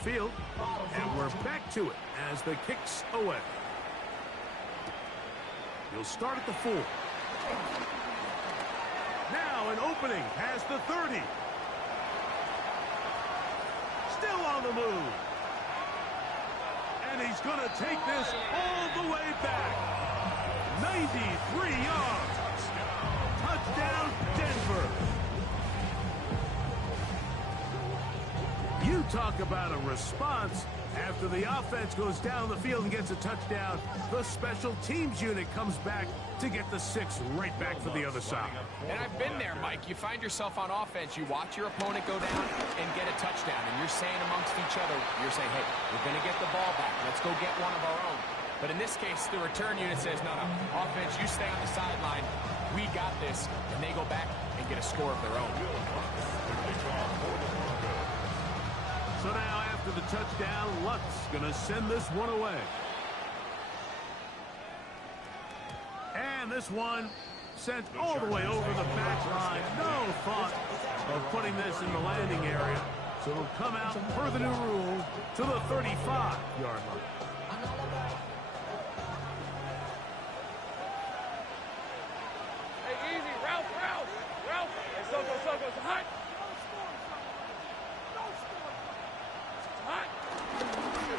field. And we're back to it as the kick's away. He'll start at the 4. Now an opening past the 30. Still on the move. And he's going to take this all the way back. 93 yards. Touchdown, Denver. You talk about a response. After the offense goes down the field and gets a touchdown, the special teams unit comes back to get the 6 right back for the other side. And I've been there, Mike. You find yourself on offense, you watch your opponent go down and get a touchdown, and you're saying amongst each other, you're saying, hey, we're going to get the ball back. Let's go get one of our own. But in this case, the return unit says, no, offense, you stay on the sideline. We got this. And they go back and get a score of their own. So now after the touchdown, Lutz going to send this one away. And this one sent all the way over the back line. No thought of putting this in the landing area. So it'll come out per the new rule to the 35-yard line. Hey, easy. Ralph. Hey, Soko, it's hot.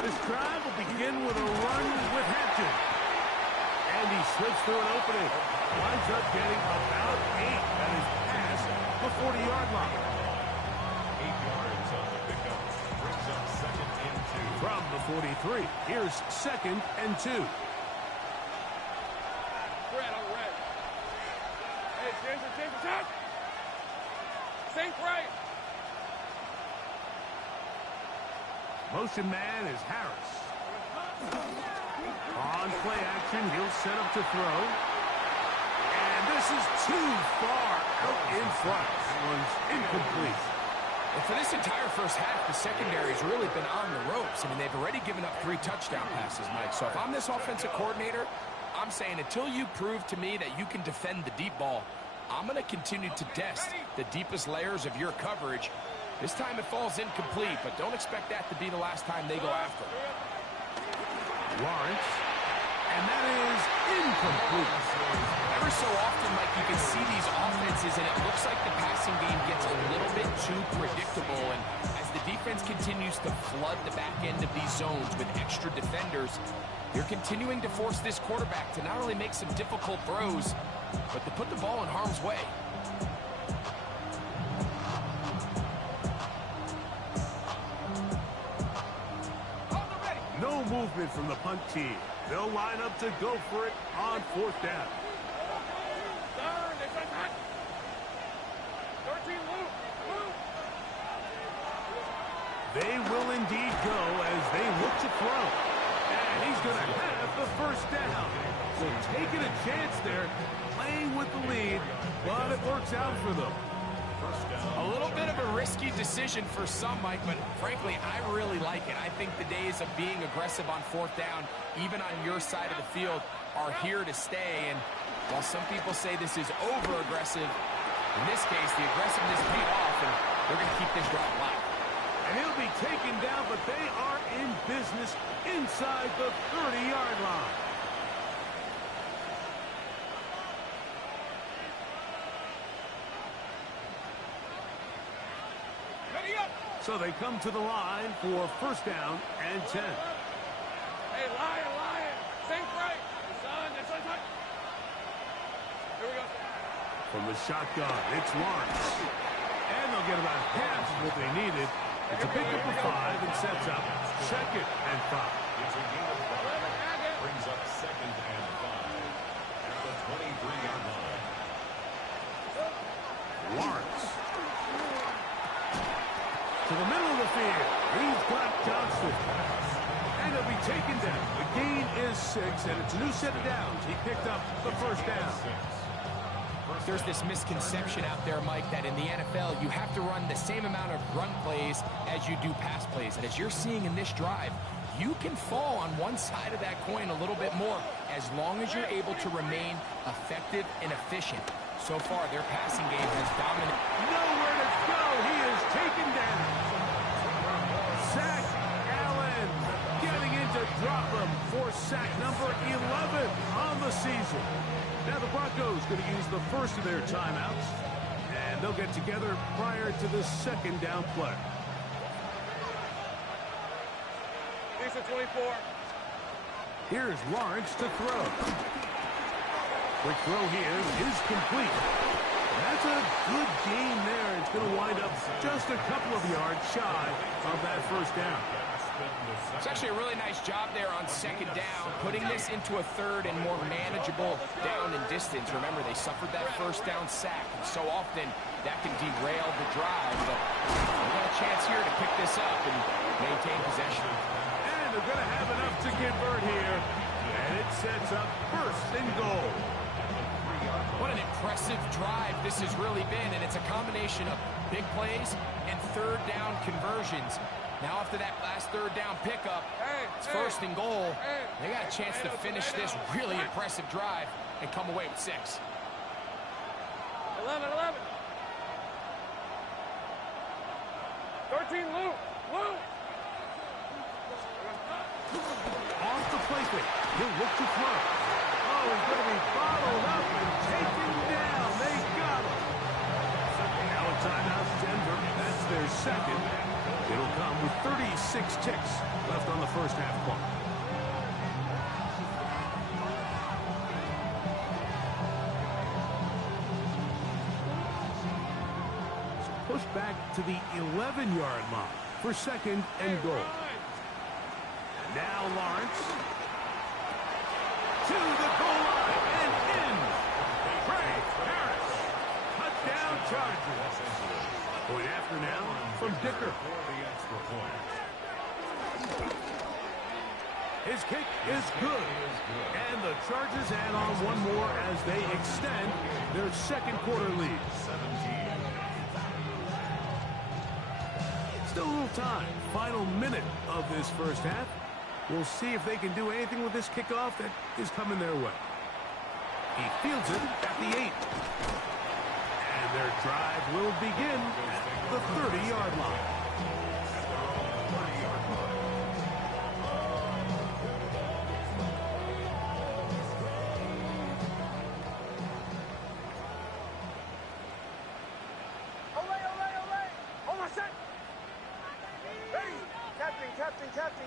This drive will begin with a run with Hampton. And he slips through an opening. Winds up getting about 8 at his pass, the 40-yard line. 8 yards on the pickup. Brings up 2nd and 2. From the 43, here's 2nd and 2. Red. Hey, Jason, touch. Sink right. Motion man is Harris. On play action, he'll set up to throw. And this is too far out in front. This one's incomplete. And for this entire first half, the secondary's really been on the ropes. I mean, they've already given up 3 touchdown passes, Mike. So if I'm this offensive coordinator, I'm saying until you prove to me that you can defend the deep ball, I'm going to continue to test the deepest layers of your coverage. This time it falls incomplete, but don't expect that to be the last time they go after it. Lawrence, and that is incomplete. Ever so often, Mike, you can see these offenses, and it looks like the passing game gets a little bit too predictable. And as the defense continues to flood the back end of these zones with extra defenders, you're continuing to force this quarterback to not only make some difficult throws, but to put the ball in harm's way. No movement from the punt team. They'll line up to go for it on 4th down. They will indeed go as they look to throw. And he's going to have the 1st down. So taking a chance there, playing with the lead, but it works out for them. A little bit of a risky decision for some, Mike, but frankly, I really like it. I think the days of being aggressive on 4th down, even on your side of the field, are here to stay. And while some people say this is over-aggressive, in this case, the aggressiveness paid off, and they're going to keep this drive alive. And he'll be taken down, but they are in business inside the 30-yard line. So they come to the line for 1st down and 10. Hey, Lion. Sink right. This one. Here we go. From the shotgun, it's Lawrence. And they'll get about half of what they needed. It's a pickup of 5 and sets up 2nd and 5. It's a gain of 5. Brings up 2nd and 5 at the 23-yard line. Lawrence. To the middle of the field. He's got Johnson. And he'll be taken down. The gain is 6, and it's a new set of downs. He picked up the 1st down. There's this misconception out there, Mike, that in the NFL, you have to run the same amount of run plays as you do pass plays. And as you're seeing in this drive, you can fall on one side of that coin a little bit more as long as you're able to remain effective and efficient. So far, their passing game has dominated. Nowhere to go. He is taken down. Sacked for sack number 11 on the season. Now the Broncos going to use the first of their timeouts, and they'll get together prior to the second down play. These are 24. Here's Lawrence to throw. Quick throw here is complete. That's a good game there. It's going to wind up just a couple of yards shy of that first down. It's actually a really nice job there on second down, putting this into a third and more manageable down and distance. Remember, they suffered that first down sack, and so often that can derail the drive. But they got a chance here to pick this up and maintain possession. And they're going to have enough to convert here, and it sets up first and goal. What an impressive drive this has really been, and it's a combination of big plays and third down conversions. Now after that last third down pickup, it's first and goal. They got a chance to finish this really impressive drive and come away with 6. 11, 11. 13, Lou. Lou. Off the play fake. He'll look to throw. Oh, he's going to be bottled up and taken down. They got him. Now a timeout, Denver. That's their second. It'll come with 36 ticks left on the first half clock. So push back to the 11-yard line for second and goal. Now Lawrence to the goal line and in. Craig Harris. Touchdown Chargers. Point after now from Dicker. His kick is good. And the Chargers add on one more as they extend their second quarter lead. Still a little time. Final minute of this first half. We'll see if they can do anything with this kickoff that is coming their way. He fields it at the 8. And their drive will begin at the 30-yard line.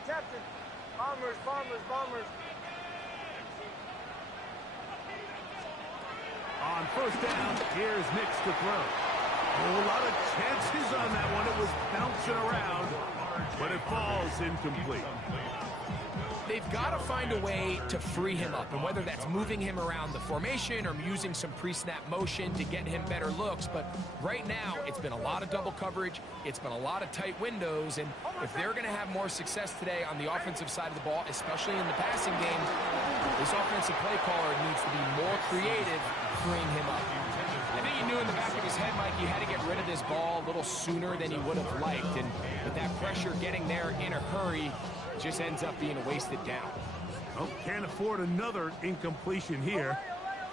Captain. Bombers. On first down, here's Nix to throw. Oh, a lot of chances on that one. It was bouncing around, but it falls incomplete. They've got to find a way to free him up, and whether that's moving him around the formation or using some pre-snap motion to get him better looks. But right now, it's been a lot of double coverage. It's been a lot of tight windows, and if they're going to have more success today on the offensive side of the ball, especially in the passing game, this offensive play caller needs to be more creative freeing him up. I think he knew in the back of his head, Mike, he had to get rid of this ball a little sooner than he would have liked, and with that pressure getting there in a hurry, just ends up being a wasted down. Oh, can't afford another incompletion here.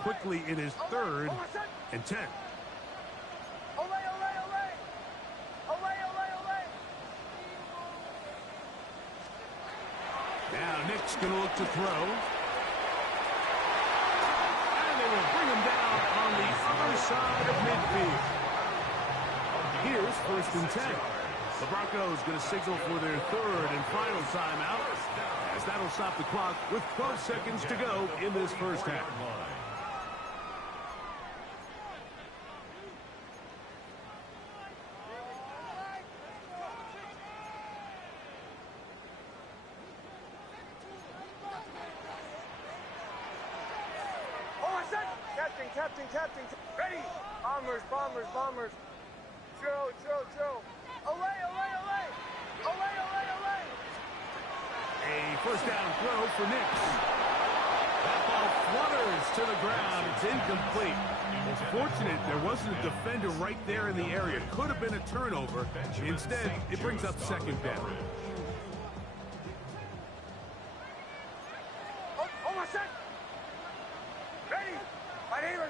Quickly, it is 3rd and 10. Now Nick's going to look to throw. And they will bring him down on the other side of midfield. Here's 1st and 10. The Broncos going to signal for their 3rd and final timeout, as that'll stop the clock with 12 seconds to go in this first half. Captain. Ready. Bombers. Joe. Away. A first down throw for Nix. That ball flutters to the ground. It's incomplete. It's fortunate there wasn't a defender right there in the area. Could have been a turnover. Instead, it brings up 2nd down. Ready. Right here.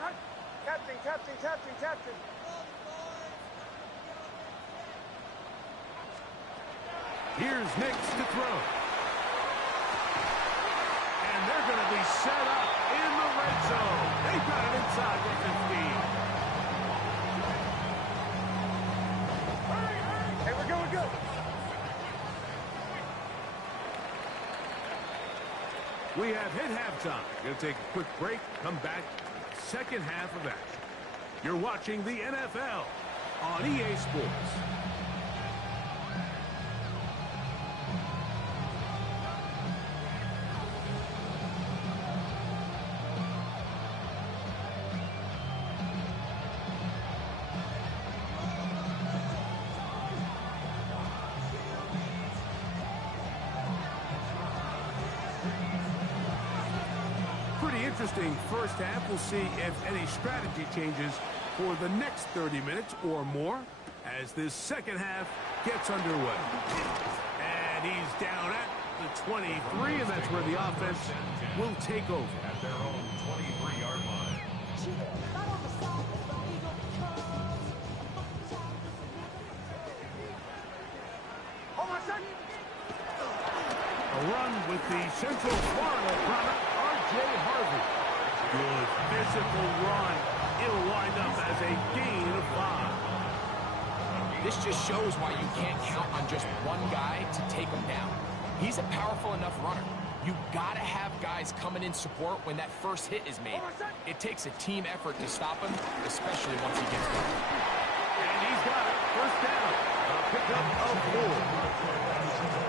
Captain. Here's Nix to throw. set up in the red zone. They've got it inside the 15. Hey, we're going good. We have hit halftime. Going to take a quick break, come back, second half of action. You're watching the NFL on EA Sports. Interesting first half. We'll see if any strategy changes for the next 30 minutes or more as this second half gets underway. And he's down at the 23, and that's where the offense will take over. At their own 23-yard line. Hold on a second. A run with the Central Florida product, Harvey. Good physical run. It'll wind up as a gain of 5. This just shows why you can't count on just one guy to take him down. He's a powerful enough runner. You gotta have guys coming in support when that first hit is made. It takes a team effort to stop him, especially once he gets going. And he's got it. First down. A pickup of 4.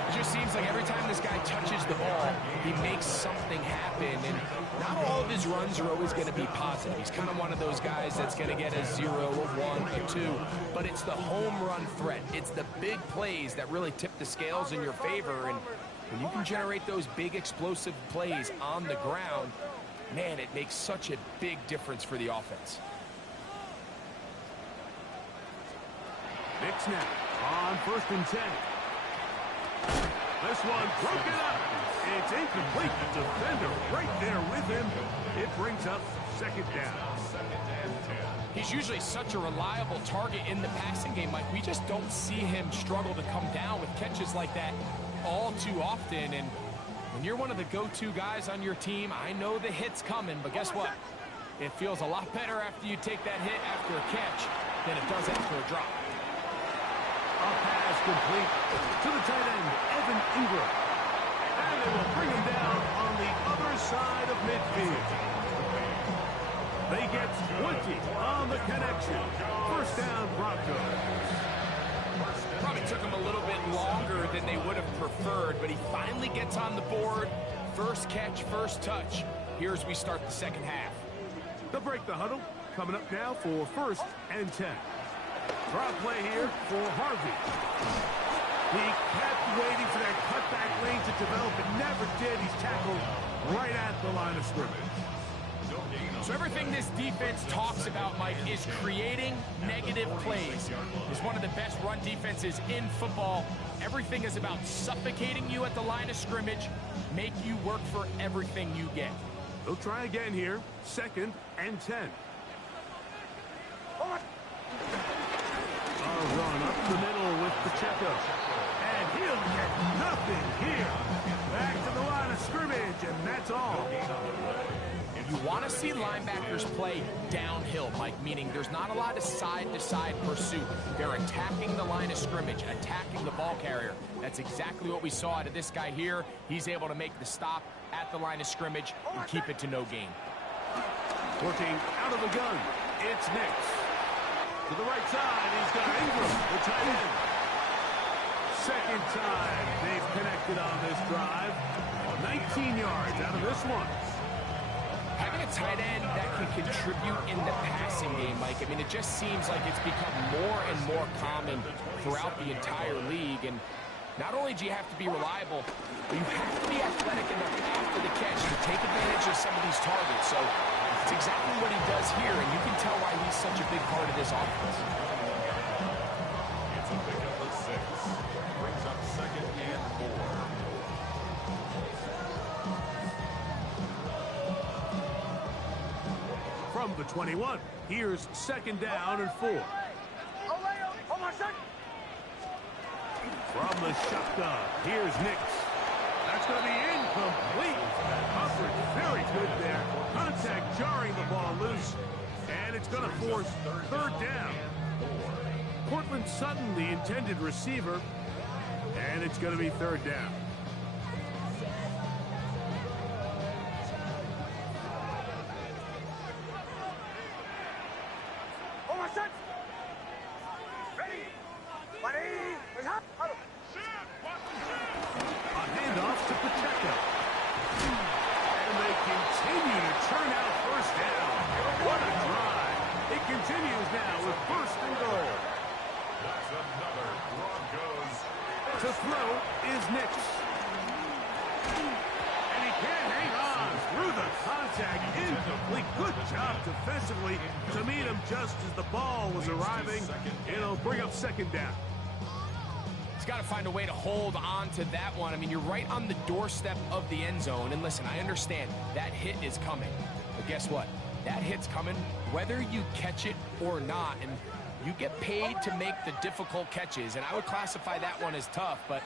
It just seems like every time this guy touches the ball, he makes something happen, and not all of his runs are always going to be positive. He's kind of one of those guys that's going to get a 0, a 1, a 2, but it's the home run threat. It's the big plays that really tip the scales in your favor, and when you can generate those big explosive plays on the ground, man, it makes such a big difference for the offense. Big snap on 1st and 10. This one broken up. It's incomplete. The defender right there with him. It brings up second down. He's usually such a reliable target in the passing game, Mike. We just don't see him struggle to come down with catches like that all too often. And when you're one of the go-to guys on your team, I know the hit's coming, but guess what? It feels a lot better after you take that hit after a catch than it does after a drop. A pass complete to the tight end, Evan Ingram. And they will bring him down on the other side of midfield. They get 20 on the connection. First down, Broncos. Probably took him a little bit longer than they would have preferred, but he finally gets on the board. First catch, first touch. Here as we start the second half. They'll break the huddle. Coming up now for 1st and 10. Draw play here for Harvey. He kept waiting for that cutback lane to develop. It never did. He's tackled right at the line of scrimmage. So everything this defense talks about, Mike, is creating negative plays. It's one of the best run defenses in football. Everything is about suffocating you at the line of scrimmage, make you work for everything you get. They'll try again here. 2nd and 10. A run up the middle with Pacheco. And he'll get nothing here. Back to the line of scrimmage, and that's all. You want to see linebackers play downhill, Mike, meaning there's not a lot of side-to-side pursuit. They're attacking the line of scrimmage, attacking the ball carrier. That's exactly what we saw out of this guy here. He's able to make the stop at the line of scrimmage and keep it to no gain. Working out of the gun, it's Nix. To the right side, he's got Ingram, the tight end. Second time they've connected on this drive. 19 yards out of this one. Having a tight end that can contribute in the passing game, Mike, I mean, it just seems like it's become more and more common throughout the entire league. And not only do you have to be reliable, but you have to be athletic enough after the catch to take advantage of some of these targets. So it's exactly what he does here, and you can tell why he's such a big part of this offense. It's a pickup of 6. Brings up 2nd and 4. From the 21, here's 2nd down and 4. Hold on a second. From the shotgun, here's Nix. That's going to be incomplete. Coverage Very good there. Contact jarring the ball loose. And it's going to force third down. Cortland Sutton, the intended receiver. And it's going to be third down. A handoff to Pacheco. And they continue to churn out first down. What a drive. It continues now with first and goal. That's another Broncos. To throw is Nix. And he can't hang on through the contact. Incomplete. Good job defensively to meet him just as the ball was arriving. It'll bring up second down. He's got to find a way to hold on to that one. I mean, you're right on the doorstep of the end zone. And listen, I understand that hit is coming. But guess what? That hit's coming whether you catch it or not. And you get paid to make the difficult catches. And I would classify that one as tough, but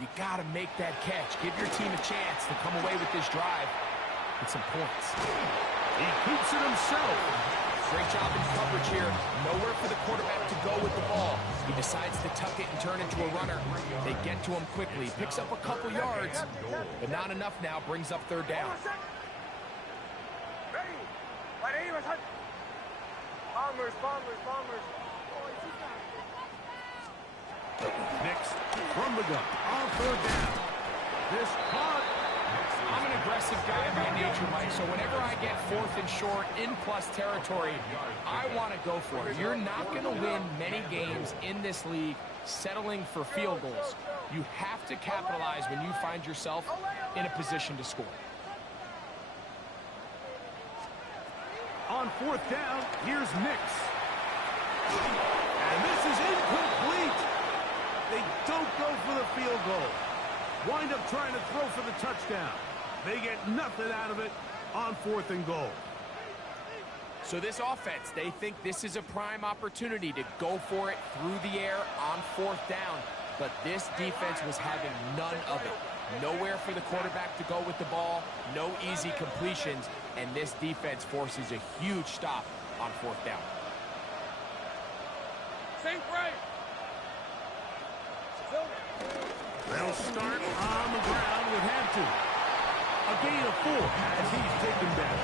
you got to make that catch. Give your team a chance to come away with this drive with some points. He keeps it himself. Great job in coverage here. Nowhere for the quarterback to go with the ball. He decides to tuck it and turn into a runner. They get to him quickly. Picks up a couple yards, but not enough now. Brings up third down. Next, from the gun, on third down. This caught. I'm an aggressive guy by nature, Mike, so whenever I get fourth and short in plus territory, I want to go for it. You're not going to win many games in this league settling for field goals. You have to capitalize when you find yourself in a position to score. On fourth down, here's Nix. And this is incomplete. They don't go for the field goal. Wind up trying to throw for the touchdown. They get nothing out of it on fourth and goal. So this offense, they think this is a prime opportunity to go for it through the air on fourth down. But this defense was having none of it. Nowhere for the quarterback to go with the ball, no easy completions, and this defense forces a huge stop on fourth down. They'll start on the ground with Hampton. A gain of 4 as he's taken down.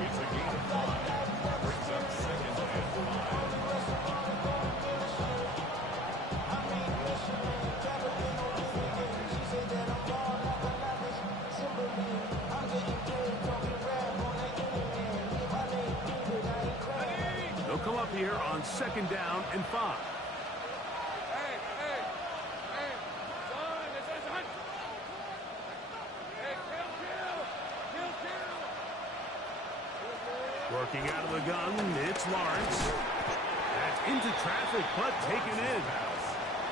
It's a gain of 5. Brings up second and 5. They'll come up here on second down and 5. Working out of the gun, it's Lawrence. That's into traffic, but taken in.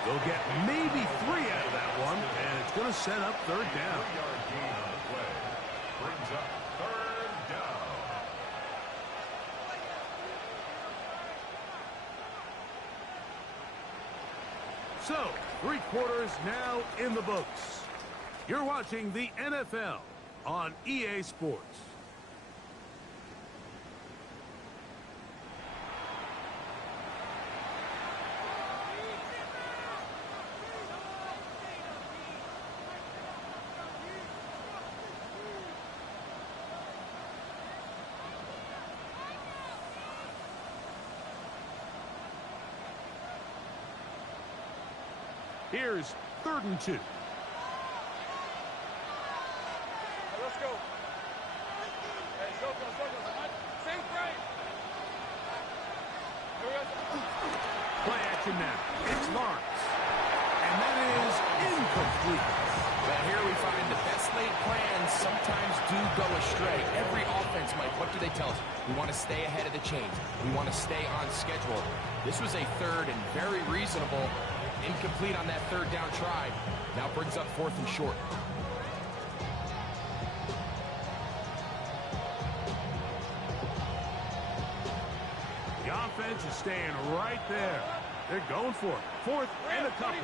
They'll get maybe 3 out of that one, and it's going to set up third down. 3-yard gain on the play. Brings up third down. So, 3 quarters now in the books. You're watching the NFL on EA Sports. Here's 3rd and 2. Let's go. Hey, go. Same break. Play action now. It's Lawrence. And that is incomplete. But here we find the best laid plans sometimes do go astray. Every offense, Mike, what do they tell us? We want to stay ahead of the chains. We want to stay on schedule. This was a 3rd and very reasonable. Incomplete on that third down try. Now brings up 4th and short. The offense is staying right there. They're going for it. 4th and a couple.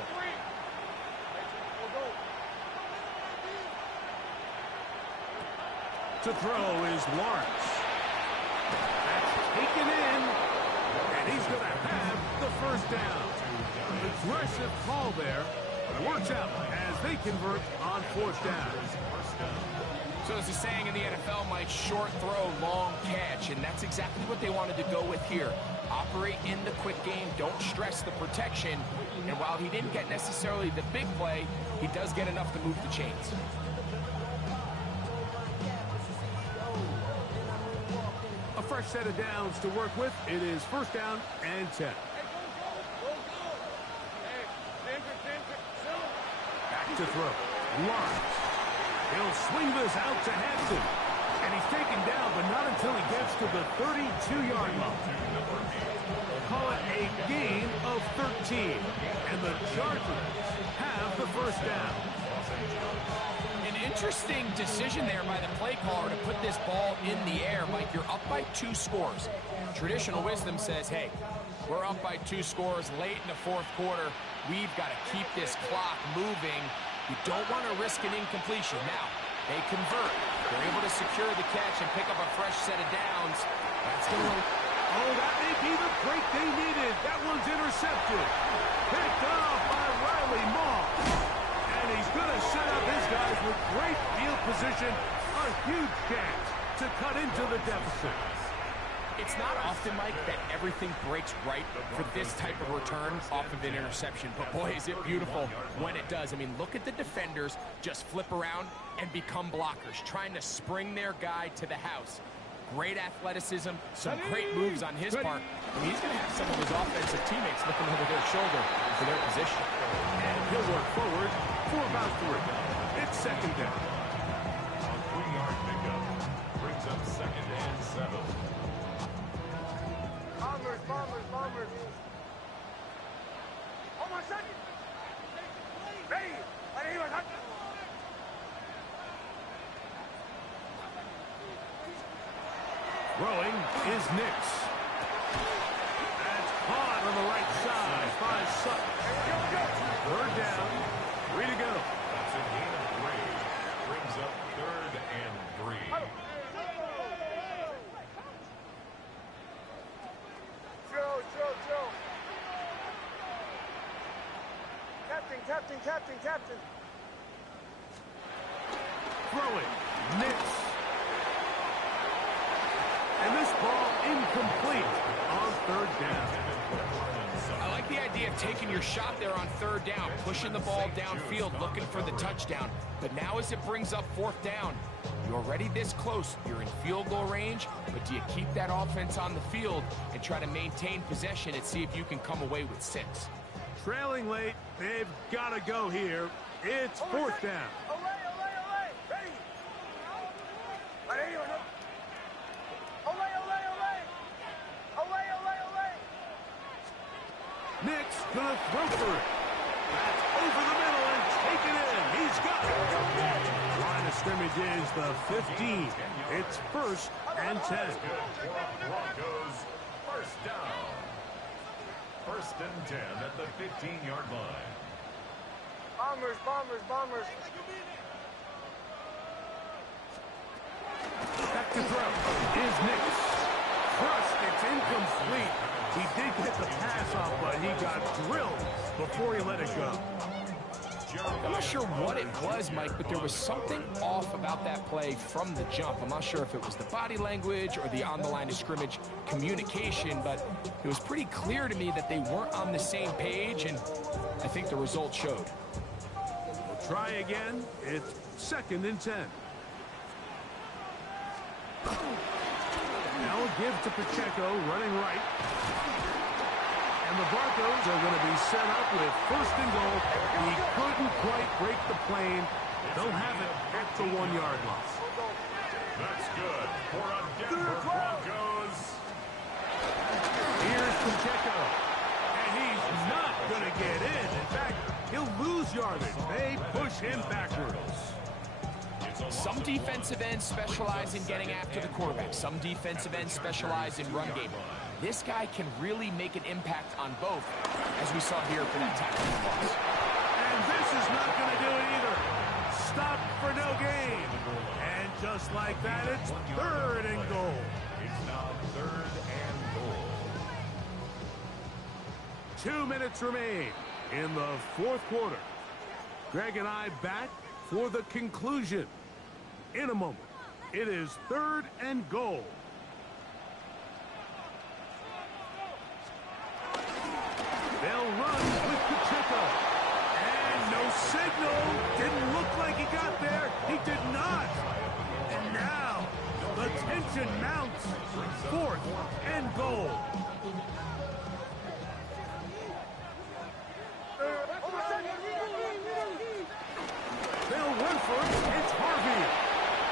To throw is Lawrence. That's taken in, and he's going to have the first down. Aggressive call there, but it works out as they convert on fourth down. So as the saying in the NFL, Mike, short throw, long catch, and that's exactly what they wanted to go with here. Operate in the quick game, don't stress the protection, and while he didn't get necessarily the big play, he does get enough to move the chains. A fresh set of downs to work with. It is first down and 10. Back to throw. Lawrence. He'll swing this out to Hampton. And he's taken down, but not until he gets to the 32-yard line. Call it a gain of 13. And the Chargers have the first down. An interesting decision there by the play caller to put this ball in the air. Mike, you're up by 2 scores. Traditional wisdom says, hey, we're up by 2 scores late in the fourth quarter. We've got to keep this clock moving. You don't want to risk an incompletion. Now, they convert. They're able to secure the catch and pick up a fresh set of downs. That's going to... Oh, that may be the break they needed. That one's intercepted. Picked off by Riley Moss. And he's going to set up his guys with great field position. A huge chance to cut into the deficit. It's not often, Mike, that everything breaks right for this type of return off of an interception. But, boy, is it beautiful when it does. I mean, look at the defenders just flip around and become blockers, trying to spring their guy to the house. Great athleticism, some great moves on his part. I mean, he's going to have some of his offensive teammates looking over their shoulder for their position. And he'll work forward for about 3. It's second down. A 3-yard pickup brings up second and 7. Bombers. On my second. Ready. Throwing is Nix. That's caught on the right side by Sutton. Third down. 3 to go. That's a gain of 3. Brings up third and 3. Joe. Captain. Throwing. Nix. And this ball incomplete on third down. I like the idea of taking your shot there on third down, pushing the ball downfield, looking for the touchdown. But now as it brings up fourth down, you're already this close. You're in field goal range, but do you keep that offense on the field and try to maintain possession and see if you can come away with 6? Trailing late, they've got to go here. It's fourth down. Olay. Ready. Olay. Nix gonna throw for it. That's over the middle and taken in. He's got it. Line of scrimmage is the 15. It's first and 10. Broncos first down. First and 10 at the 15-yard line. Bombers. Back to throw is Nix. First, it's incomplete. He did get the pass off, but he got drilled before he let it go. I'm not sure what it was, Mike, but there was something off about that play from the jump. I'm not sure if it was the body language or the on-the-line of scrimmage communication, but it was pretty clear to me that they weren't on the same page, and I think the result showed. We'll try again. It's second and 10. Now a give to Pacheco, running right. And the Broncos are going to be set up with first and goal. He couldn't quite break the plane. They'll have it at the 1-yard line. That's good for a Denver Broncos. Here's Pacheco. And he's not going to get in. In fact, he'll lose yardage. They push him backwards. Some defensive ends specialize in getting after the quarterback. Some defensive ends specialize in run game. This guy can really make an impact on both, as we saw here for that tackle loss. And this is not going to do it either. Stop for no gain. And Just like that, it's 3rd and goal. It's now 3rd and goal. 2 minutes remain in the 4th quarter. Greg and I back for the conclusion. In a moment, it is 3rd and goal. They'll run with Pacheco. And no signal. Didn't look like he got there. He did not. And now, the tension mounts. 4th and goal. They'll run for it. It's Harvey.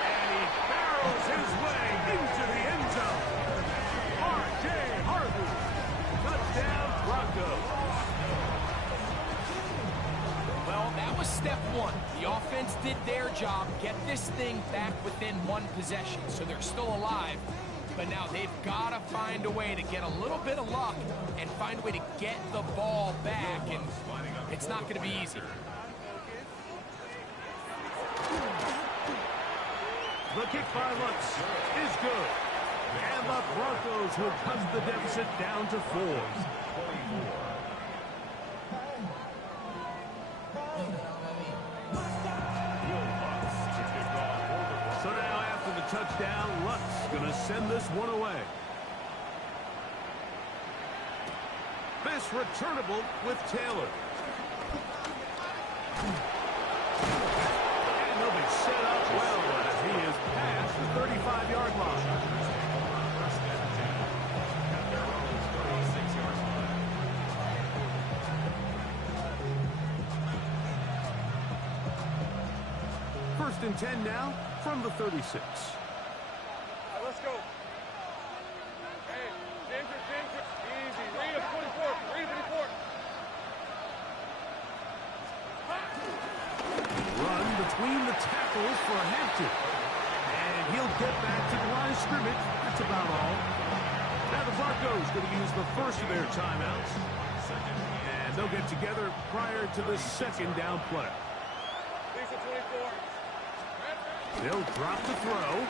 And he barrels his way into the end zone. R.J. Harvey. Touchdown, Broncos. Well, that was step 1. The offense did their job, get this thing back within 1 possession, so they're still alive. But now they've got to find a way to get a little bit of luck and find a way to get the ball back, and it's not going to be easy. The kick by Lutz is good. And the Broncos will cut the deficit down to 4. So now after the touchdown, Lutz going to send this one away. This returnable with Taylor. And he'll be set up well as he is past the 35-yard line. First and 10 now from the 36. All right, let's go. Hey, Ginger. Easy. Read up 24. Read 24. Run between the tackles for Hampton. And he'll get back to the line of scrimmage. That's about all. Now the Broncos going to use the first of their timeouts. And they'll get together prior to the second down play. These are 24. They'll drop the throw.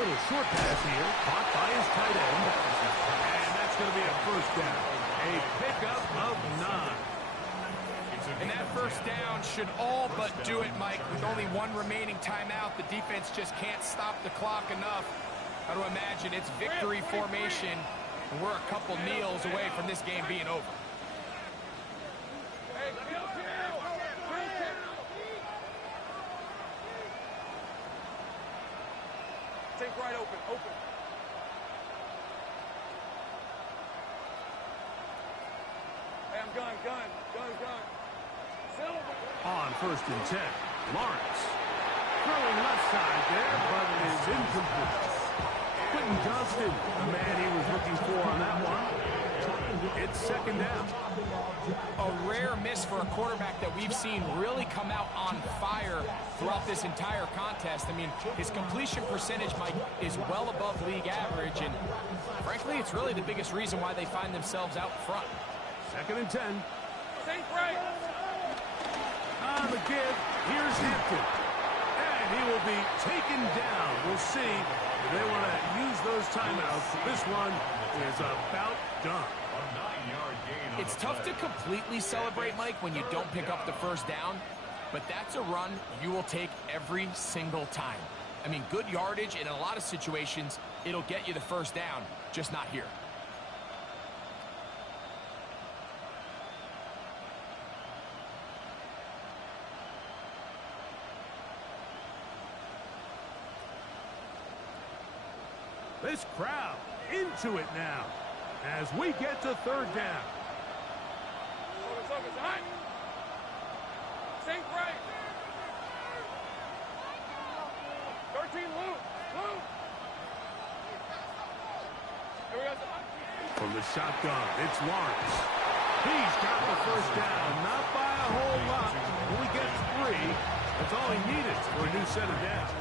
Little short pass here. Caught by his tight end. And that's going to be a first down. A pickup of 9. And that first down should all but do it, Mike. With only 1 remaining timeout, the defense just can't stop the clock enough. How to imagine it's victory formation, and we're a couple kneels away from this game being over. Hey, kill. Take right open. Hey, I'm gun. Silver. On first and 10, Lawrence. Throwing left side there, but it is incomplete. Quentin Johnston, the man he was looking for on that one. It's second down. A rare miss for a quarterback that we've seen really come out on fire throughout this entire contest. I mean, his completion percentage, Mike, is well above league average, and frankly, it's really the biggest reason why they find themselves out front. Second and 10. Think right. On the give, here's Hampton. And he will be taken down. We'll see if they want to use those timeouts. This one is about done. It's tough to completely celebrate, Mike, when you don't pick up the first down, but that's a run you will take every single time. I mean, good yardage, and in a lot of situations, it'll get you the first down, just not here. This crowd into it now as we get to third down. Focus. High. Think right. 13, Lou. Here we go. From the shotgun, it's Lawrence. He's got the first down, not by a whole lot. Only gets 3. That's all he needed for a new set of downs.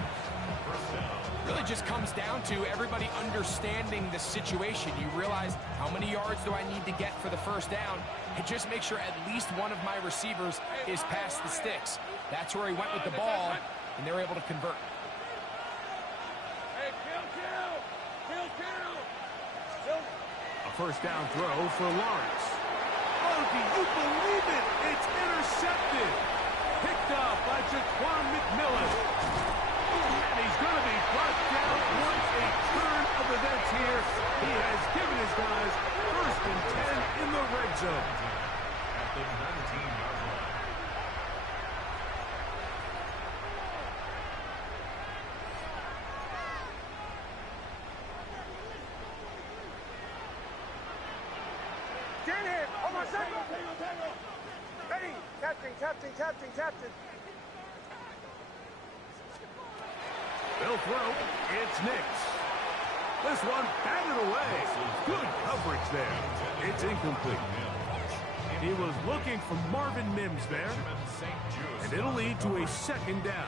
Really just comes down to everybody understanding the situation. You realize how many yards do I need to get for the first down, and just make sure at least one of my receivers is past the sticks. That's where he went with the ball, and they were able to convert. Hey, kill. A first down throw for Lawrence. Oh, do you believe it? It's intercepted. Picked up by Jaquan McMillan. And he's going to be brought down. What a turn of events here. He has given his guys first and 10 in the red zone. At the 19-yard line. Get him! Oh my God! Ready! Captain! They'll throw. It's Nix. This one batted away. Good coverage there. It's incomplete. He was looking for Marvin Mims there. And it'll lead to a second down.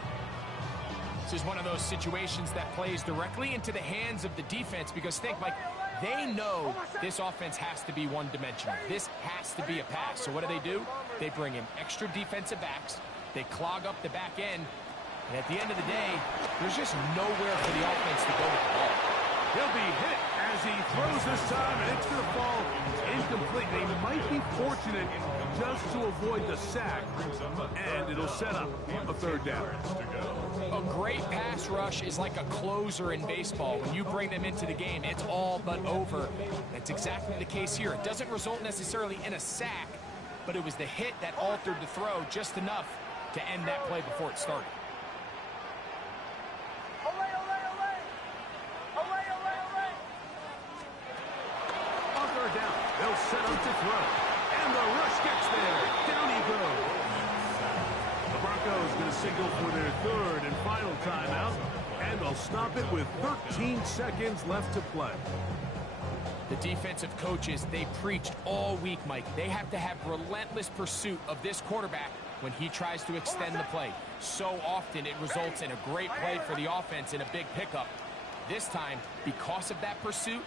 This is one of those situations that plays directly into the hands of the defense because think, Mike, they know this offense has to be one-dimensional. This has to be a pass. So what do? They bring in extra defensive backs. They clog up the back end. And at the end of the day, there's just nowhere for the offense to go with the ball. He'll be hit as he throws this time, and it's going to fall incomplete. They might be fortunate just to avoid the sack, and it'll set up a third down. A great pass rush is like a closer in baseball. When you bring them into the game, it's all but over. That's exactly the case here. It doesn't result necessarily in a sack, but it was the hit that altered the throw just enough to end that play before it started. On third down, they'll set up to throw. And the rush gets there. Down he goes. The Broncos going to signal for their third and final timeout. And they'll stop it with 13 seconds left to play. The defensive coaches, they preached all week, Mike. They have to have relentless pursuit of this quarterback when he tries to extend the play. So often it results in a great play for the offense and a big pickup. This time, because of that pursuit,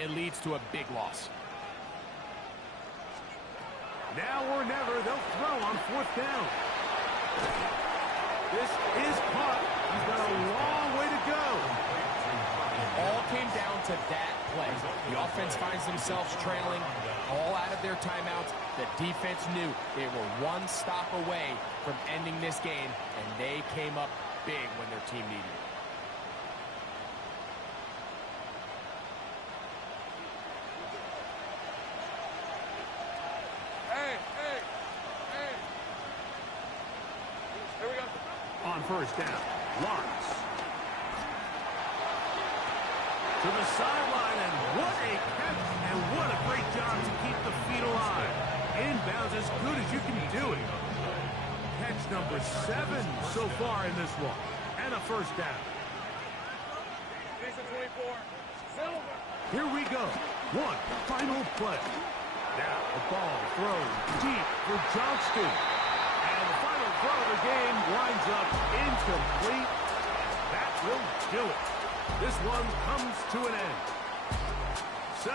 it leads to a big loss. Now or never, they'll throw on fourth down. This is caught. He's got a long way to go. It all came down to that play. The offense finds themselves trailing, all out of their timeouts. The defense knew they were one stop away from ending this game, and they came up big when their team needed it. Hey! Here we go. On first down, Lawrence. To the sideline, and what a catch, and what a great job to keep the feet alive. Inbounds as good as you can do it. Catch number 7 so far in this one. And a first down. Jason 24. Silver. Here we go. One final play. Now the ball thrown deep for Johnston. And the final throw of the game winds up incomplete. That will do it. This one comes to an end. So